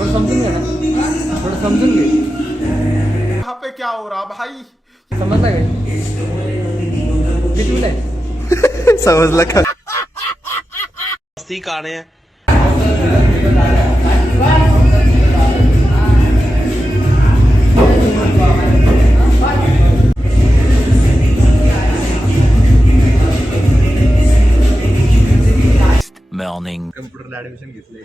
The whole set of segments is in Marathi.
थोडं समजून घे ना, थोडं समजून घे. यहाँ पे क्या हो रहा भाई. समजला काय किती आहे. समजलं का? कम्प्युटरला ऍडमिशन घेतले.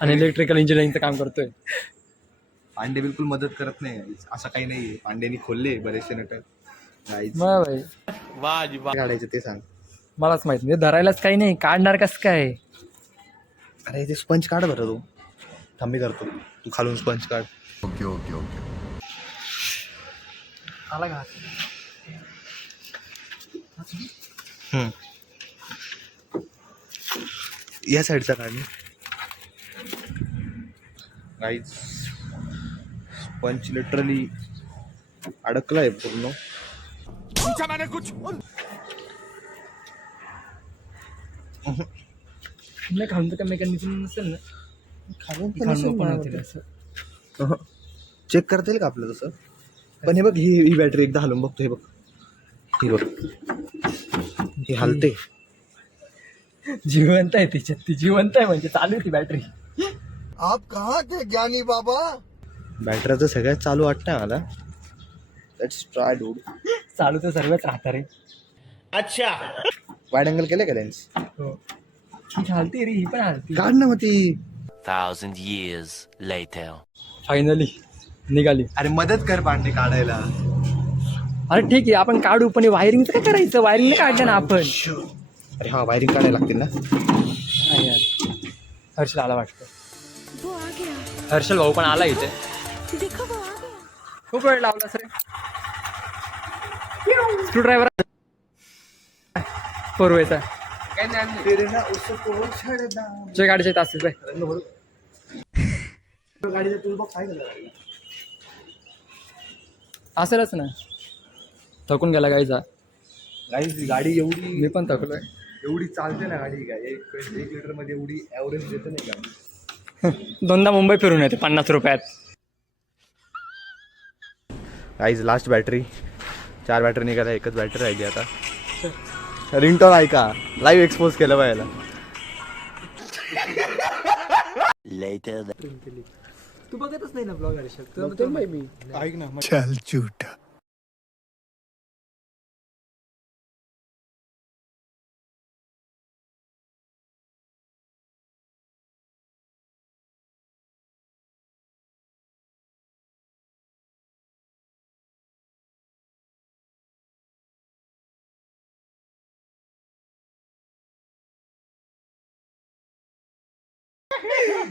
आणि इलेक्ट्रिकल इंजिनिअरिंगचं काम करतोय. पांडे बिलकुल मदत करत नाही. असं काही नाहीये. पांडेनी खोलले बरेचसे नट. मग भाई काढायचे ते सांग. मलाच माहित नाही, धरायलाच काही नाही, काढणार कस काय. अरे ते स्पंज काढ बरं तू. थांबी करतो. तू खालून स्पंज काढ. Okay okay okay. आला का. या साईडचा काढ. गाईज स्पंज लिटरली अडकलाय पूर्ण. नाही खाऊन तर काय मेकॅनिझम नसेल ना. खालून खाऊन पण होतील असं. चेक करता येईल का आपलं तसं. पण हे बघ ही बॅटरी एकदा हलवून बघतो. हे बघ ही बघ ही हलते. जिवंत आहे तिच्यात, ती जिवंत आहे म्हणजे चालू आहे ती बॅटरी. आप कहाँ थे ज्ञानी बाबा. बॅटरी तर सगळ्यात चालू वाटतं मला. Let's try dude. चालू तर सर्वच राहता रे. अच्छा. वाईड अँगल केलं का लेन्स. हो ही हालती रे, ही पण हालती. काढ ना मग ती. 1,000 years later. फायनली निघाली. अरे मदत कर पांडे काढायला. अरे ठीक आहे आपण काढू, पण वायरिंगचं काय करायचं. वायरिंग नाही काढलं ना आपण. अरे हा वायरिंग काढायला लागतील ना. नाही यार, हर्षल आला वाटतं. हर्षल भाऊ पण आला इथे. खूप वेळ लावला सर. स्क्रू ड्रायव्हर फोरवेचा जे गाडीचे तास असेलच ना. थकून गेला गाईचा. गाडी एवढी मी पण थकलोय. एवढी चालते ना गाडी. काय 1 लिटर मध्ये एवढी ॲव्हरेज देते नाही गाडी. दोनदा मुंबई फिरून येते 50 रुपयात. Guys last battery. 4 बॅटरी निघाला, एकच बॅटरी राहिली आता. रिंगटोन ऐका. लाईव्ह एक्सपोज केलं पाहिजे. Later. तू बघतच नाही ना ब्लॉग हर्षल. मी ऐक ना. चल झूठा.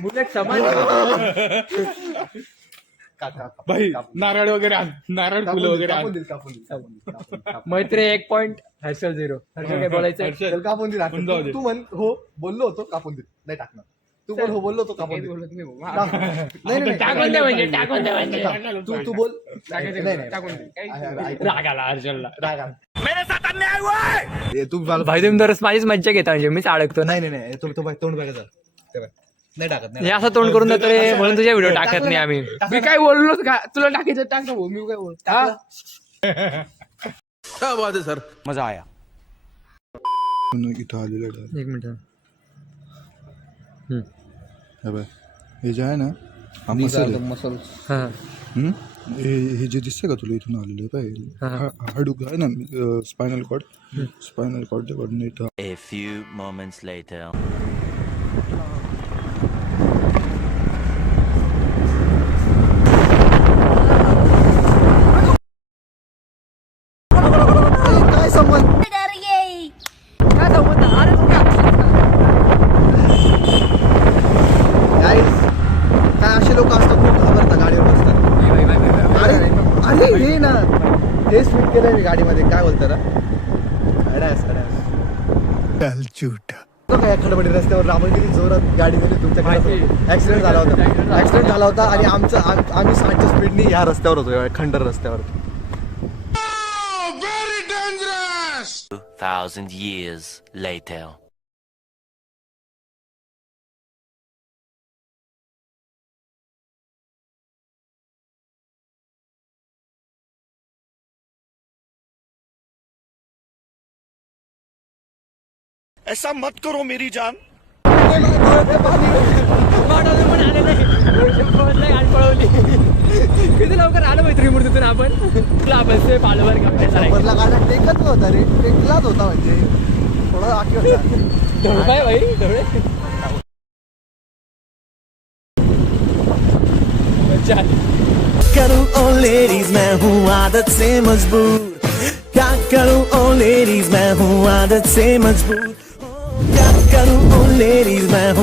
बुलेट समान भाई नारळ वगैरे आण, नारळ फुलं वगैरे आण. मैत्री 1 पॉइंट, हर्षल 0. हर्षल काय बोलायचं. चल कापून दिला. आपण जाऊ दे. तू म्हण हो बोललो होतो कापून दिल. नाही टाकणार. तू बोल हो बोललो होतो कापून दिल. नाही नाही टाकून दे म्हणजे, टाकून दे म्हणजे. तू बोल. नाही नाही राग आला हर्षलला. राग आला. तू मला भाई तुम्ही दररोज माझीच मज्जा घेता म्हणजे मीच अडकतो ना. नाही नाही तू तोंड बघायचं. नाही टाकत हे असं तोंड करून देतो रे, म्हणून तुझ्या व्हिडिओ टाकत नाही आम्ही. मी काय बोललो का तुला टाकायचं टाक ना भाऊ. मी काय बोल. क्या बात है सर, मजा आया. इथं आलेलं आहे. 1 मिनिट. हे जे आहे ना हा मसल आहे. हा हे जे दिसतंय का तुला इथून आलेलं आहे पाहिजे. हाडूक आहे ना स्पायनल कॉर्ड नीट. A few moments later. काय संबंध. काय संबंध. अरे तू काय असे लोक असतात खूप घाबरतात गाडीवर बसतात. अरे हे ना हेच फिट केलंय मी गाडीमध्ये. काय बोलतात चल झूठा. काय खडबडी रस्त्यावर आपण किती जोरात गाडी गेली तुमच्याकडे. ऍक्सिडेंट झाला होता आणि आम्ही 60च्या स्पीडनी ह्या रस्त्यावर होतो, खंडर रस्त्यावर. 1,000 years later. ऐसा मत करो मेरी जान. गाडी पळवली. किती लवकर आलो मैत्रिणीमूर्तीतून आपण. आपण ते पालवर शंभरला गाड्या टेकत होता रे, टेकलाच होता म्हणजे थोडा आठी होता. ढोळे पाय भाई ढोळे. मजा आली. करूं ओ लेडीज मैं हूँ आदत से मजबूर. क्या करूं ओ लेडीज मैं हूँ आदत से मजबूर. क्या करूं ओ लेडीज मैं हूँ